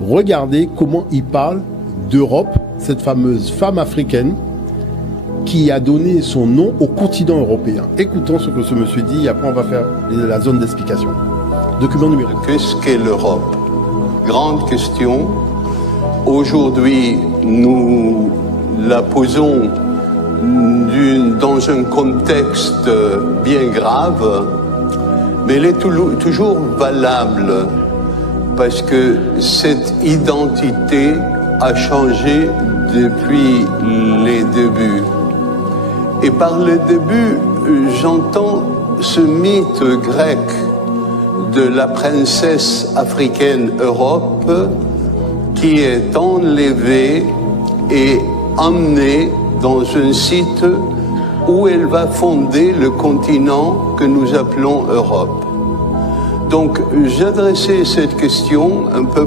regardez comment il parle d'Europe, cette fameuse femme africaine qui a donné son nom au continent européen. Écoutons ce que ce monsieur dit et après on va faire la zone d'explication. Document numéro 1. Qu'est-ce qu'est l'Europe? Grande question. Aujourd'hui, nous la posons dans un contexte bien grave, mais elle est toujours valable parce que cette identité a changé depuis les débuts. Et par les débuts, j'entends ce mythe grec de la princesse africaine Europe qui est enlevée et emmenée dans un site où elle va fonder le continent que nous appelons Europe. Donc j'adressais cette question un peu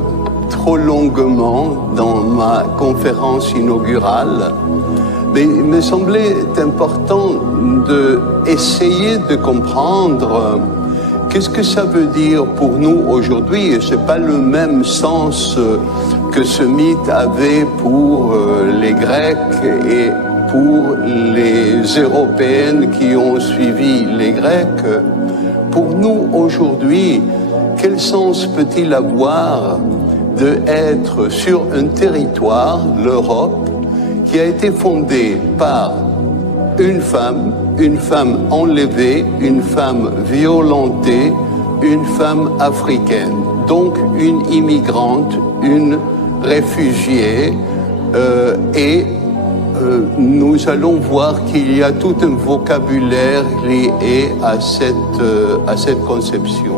trop longuement dans ma conférence inaugurale, mais il me semblait important d'essayer de comprendre qu'est-ce que ça veut dire pour nous aujourd'hui. Et c'est pas le même sens que ce mythe avait pour les Grecs et pour les Européennes qui ont suivi les Grecs. Pour nous aujourd'hui, quel sens peut-il avoir d'être sur un territoire, l'Europe, qui a été fondée par une femme enlevée, une femme violentée, une femme africaine, donc une immigrante, une réfugiée, nous allons voir qu'il y a tout un vocabulaire lié à cette conception.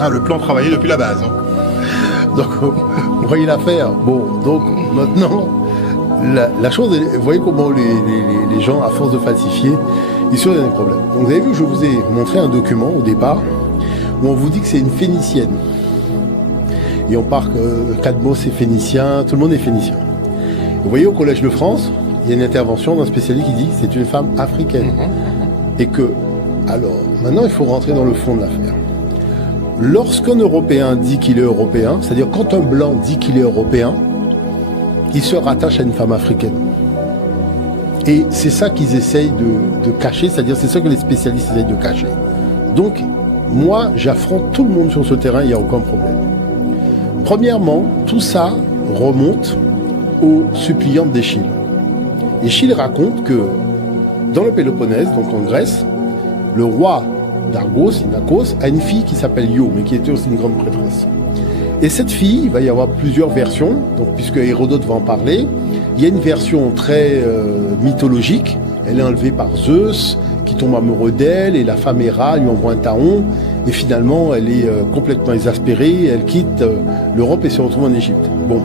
Ah, le plan travaillé depuis la base. Hein. Donc, vous voyez l'affaire. Bon, donc maintenant, la chose, vous voyez comment les gens, à force de falsifier, ils sont dans des problèmes. Donc, vous avez vu, je vous ai montré un document au départ où on vous dit que c'est une phénicienne. Et on part que Cadmos est phénicien, tout le monde est phénicien. Vous voyez, au Collège de France, il y a une intervention d'un spécialiste qui dit que c'est une femme africaine. Et que, alors, maintenant, il faut rentrer dans le fond de l'affaire. Lorsqu'un Européen dit qu'il est européen, c'est-à-dire quand un Blanc dit qu'il est européen, il se rattache à une femme africaine. Et c'est ça qu'ils essayent de cacher, c'est-à-dire c'est ça que les spécialistes essayent de cacher. Donc, moi, j'affronte tout le monde sur ce terrain, il n'y a aucun problème. Premièrement, tout ça remonte aux suppliantes d'Échille. Échille raconte que dans le Péloponnèse, donc en Grèce, le roi d'Argos, Inachos, a une fille qui s'appelle Io, mais qui était aussi une grande prêtresse. Et cette fille, il va y avoir plusieurs versions, donc puisque Hérodote va en parler. Il y a une version très mythologique, elle est enlevée par Zeus, qui tombe amoureux d'elle, et la femme Héra lui envoie un taon, et finalement elle est complètement exaspérée, elle quitte l'Europe et se retrouve en Égypte. Bon,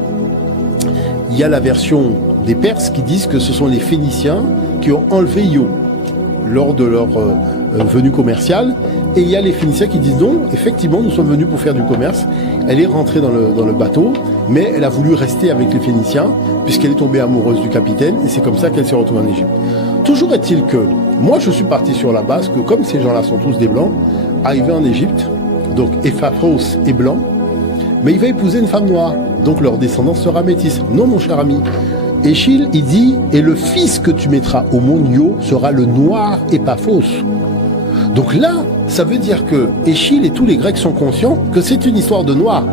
il y a la version des Perses qui disent que ce sont les Phéniciens qui ont enlevé Io lors de leur venue commerciale, et il y a les Phéniciens qui disent non, effectivement nous sommes venus pour faire du commerce, elle est rentrée dans le bateau, mais elle a voulu rester avec les Phéniciens puisqu'elle est tombée amoureuse du capitaine, et c'est comme ça qu'elle s'est retrouvée en Égypte. Toujours est-il que moi je suis parti sur la base que comme ces gens-là sont tous des blancs, arrivés en Égypte, donc Epaphros est blanc, mais il va épouser une femme noire, donc leur descendance sera métisse. Non mon cher ami, Échille il dit et le fils que tu mettras au monde Io sera le noir Epaphos. Donc là, ça veut dire que Échille et tous les Grecs sont conscients que c'est une histoire de noir.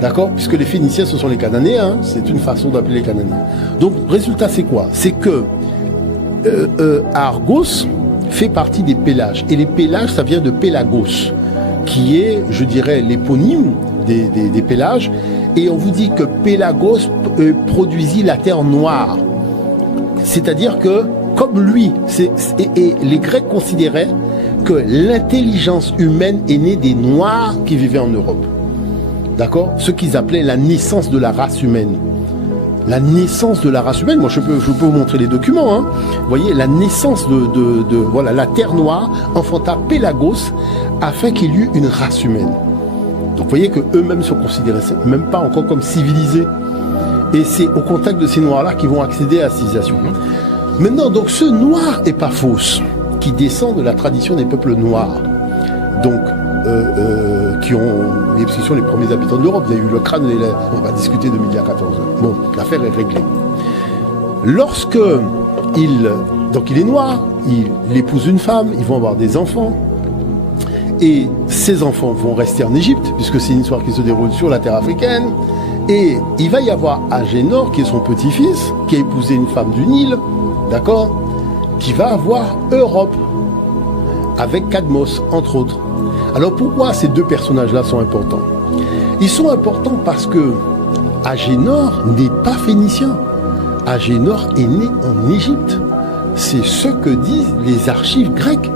D'accord? Puisque les Phéniciens, ce sont les Cananéens, c'est une façon d'appeler les Cananéens. Donc, résultat, c'est quoi? C'est que Argos fait partie des Pélages. Et les Pélages, ça vient de Pélagos, qui est, je dirais, l'éponyme des Pélages. Et on vous dit que Pélagos produisit la terre noire. C'est-à-dire que, comme lui, et les Grecs considéraient que l'intelligence humaine est née des Noirs qui vivaient en Europe. D'accord? Ce qu'ils appelaient la naissance de la race humaine. La naissance de la race humaine, moi je peux vous montrer les documents, hein. Vous voyez, la naissance voilà, la terre noire enfanta Pélagos afin qu'il y eut une race humaine. Donc vous voyez qu'eux-mêmes se considéraient même pas encore comme civilisés. Et c'est au contact de ces noirs-là qu'ils vont accéder à la civilisation. Maintenant, donc ce noir Epaphos, qui descend de la tradition des peuples noirs, donc qui sont les premiers habitants de l'Europe. Vous avez eu le crâne, on va discuter de midi à 14h. Bon, l'affaire est réglée. Lorsque donc il est noir, il épouse une femme, ils vont avoir des enfants, et ces enfants vont rester en Égypte, puisque c'est une histoire qui se déroule sur la terre africaine, et il va y avoir Agénor, qui est son petit-fils, qui a épousé une femme du Nil, d'accord, qui va avoir Europe, avec Cadmos, entre autres. Alors pourquoi ces deux personnages-là sont importants? Ils sont importants parce que Agénor n'est pas phénicien. Agénor est né en Égypte. C'est ce que disent les archives grecques.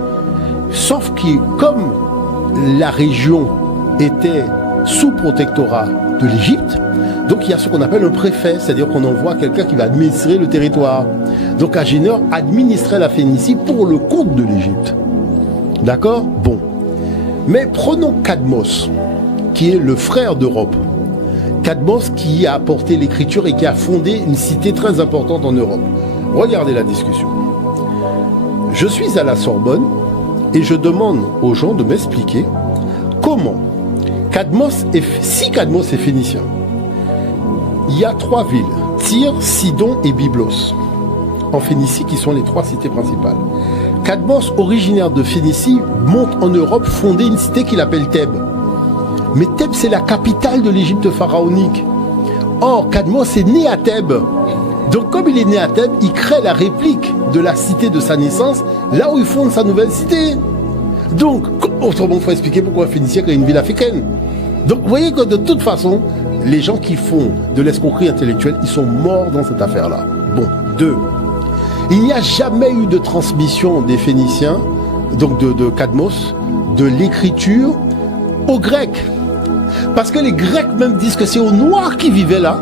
Sauf que comme la région était sous protectorat de l'Égypte, donc il y a ce qu'on appelle un préfet, c'est-à-dire qu'on envoie quelqu'un qui va administrer le territoire. Donc Agénor administrait la Phénicie pour le compte de l'Égypte. D'accord? Bon. Mais prenons Cadmos, qui est le frère d'Europe. Cadmos qui a apporté l'écriture et qui a fondé une cité très importante en Europe. Regardez la discussion. Je suis à la Sorbonne et je demande aux gens de m'expliquer comment si Cadmos est phénicien, il y a 3 villes, Tyr, Sidon et Byblos, en Phénicie, qui sont les 3 cités principales. Cadmos, originaire de Phénicie, monte en Europe fonder une cité qu'il appelle Thèbes. Mais Thèbes, c'est la capitale de l'Égypte pharaonique. Or, Cadmos est né à Thèbes. Donc, comme il est né à Thèbes, il crée la réplique de la cité de sa naissance, là où il fonde sa nouvelle cité. Donc, autrement, il faut expliquer pourquoi un Phénicien crée une ville africaine. Donc, vous voyez que de toute façon, les gens qui font de l'escroquerie intellectuelle, ils sont morts dans cette affaire-là. Bon, 2. Il n'y a jamais eu de transmission des Phéniciens, donc de Cadmos, de l'écriture aux Grecs. Parce que les Grecs même disent que c'est aux Noirs qui vivaient là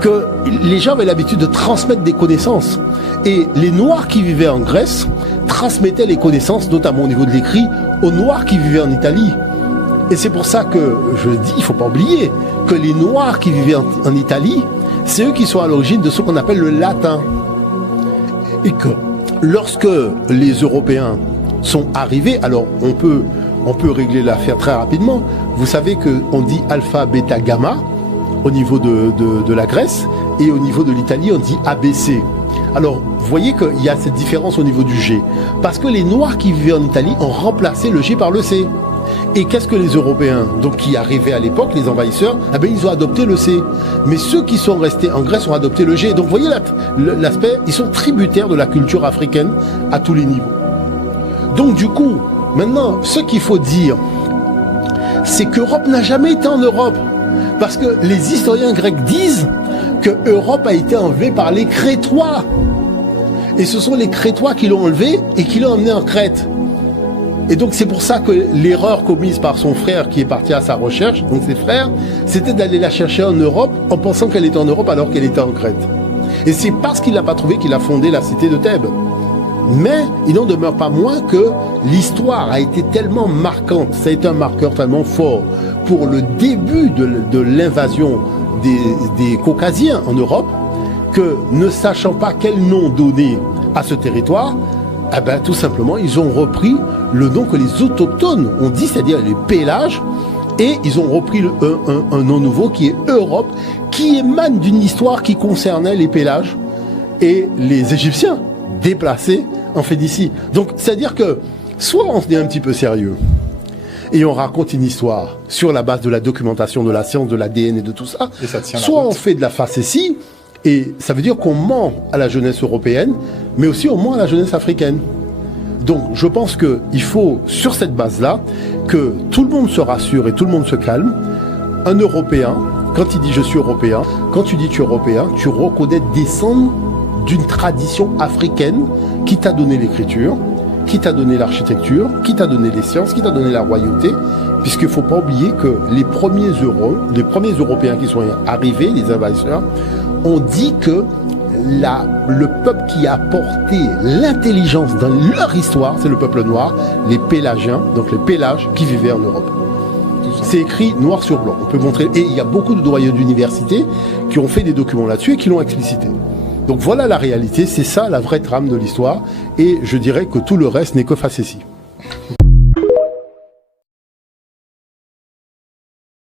que les gens avaient l'habitude de transmettre des connaissances. Et les Noirs qui vivaient en Grèce transmettaient les connaissances, notamment au niveau de l'écrit, aux Noirs qui vivaient en Italie. Et c'est pour ça que je dis, il ne faut pas oublier que les Noirs qui vivaient en Italie, c'est eux qui sont à l'origine de ce qu'on appelle le latin. Et que lorsque les Européens sont arrivés, alors on peut régler l'affaire très rapidement. Vous savez qu'on dit alpha, bêta, gamma au niveau de la Grèce, et au niveau de l'Italie, on dit ABC. Alors, vous voyez qu'il y a cette différence au niveau du G. Parce que les Noirs qui vivaient en Italie ont remplacé le G par le C. Et qu'est-ce que les Européens, donc qui arrivaient à l'époque, les envahisseurs, eh bien, ils ont adopté le C. Mais ceux qui sont restés en Grèce ont adopté le G. Donc vous voyez l'aspect, ils sont tributaires de la culture africaine à tous les niveaux. Donc du coup, maintenant, ce qu'il faut dire, c'est qu'Europe n'a jamais été en Europe. Parce que les historiens grecs disent que Europe a été enlevée par les Crétois. Et ce sont les Crétois qui l'ont enlevée et qui l'ont emmenée en Crète. Et donc c'est pour ça que l'erreur commise par son frère qui est parti à sa recherche, donc ses frères, c'était d'aller la chercher en Europe en pensant qu'elle était en Europe alors qu'elle était en Crète. Et c'est parce qu'il l'a pas trouvé qu'il a fondé la cité de Thèbes. Mais il n'en demeure pas moins que l'histoire a été tellement marquante, ça a été un marqueur tellement fort pour le début de l'invasion des Caucasiens en Europe, que ne sachant pas quel nom donner à ce territoire, eh ben, tout simplement, ils ont repris le nom que les autochtones ont dit, c'est-à-dire les Pélages, et ils ont repris un nom nouveau qui est Europe, qui émane d'une histoire qui concernait les Pélages et les Égyptiens déplacés en Phénicie. Donc, c'est-à-dire que soit on est un petit peu sérieux et on raconte une histoire sur la base de la documentation, de la science, de l'ADN et de tout ça, soit on fait de la facétie, et ça veut dire qu'on ment à la jeunesse européenne, mais aussi on ment à la jeunesse africaine. Donc je pense qu'il faut, sur cette base-là, que tout le monde se rassure et tout le monde se calme. Un Européen, quand il dit je suis Européen, quand tu dis tu es Européen, tu reconnais descendre d'une tradition africaine qui t'a donné l'écriture, qui t'a donné l'architecture, qui t'a donné les sciences, qui t'a donné la royauté, puisqu'il ne faut pas oublier que les premiers Européens qui sont arrivés, les envahisseurs, ont dit que le peuple qui a porté l'intelligence dans leur histoire, c'est le peuple noir, les Pélagiens, donc les Pélages qui vivaient en Europe. C'est écrit noir sur blanc. On peut montrer, et il y a beaucoup de doyens d'université qui ont fait des documents là-dessus et qui l'ont explicité. Donc voilà la réalité, c'est ça la vraie trame de l'histoire, et je dirais que tout le reste n'est que facétie.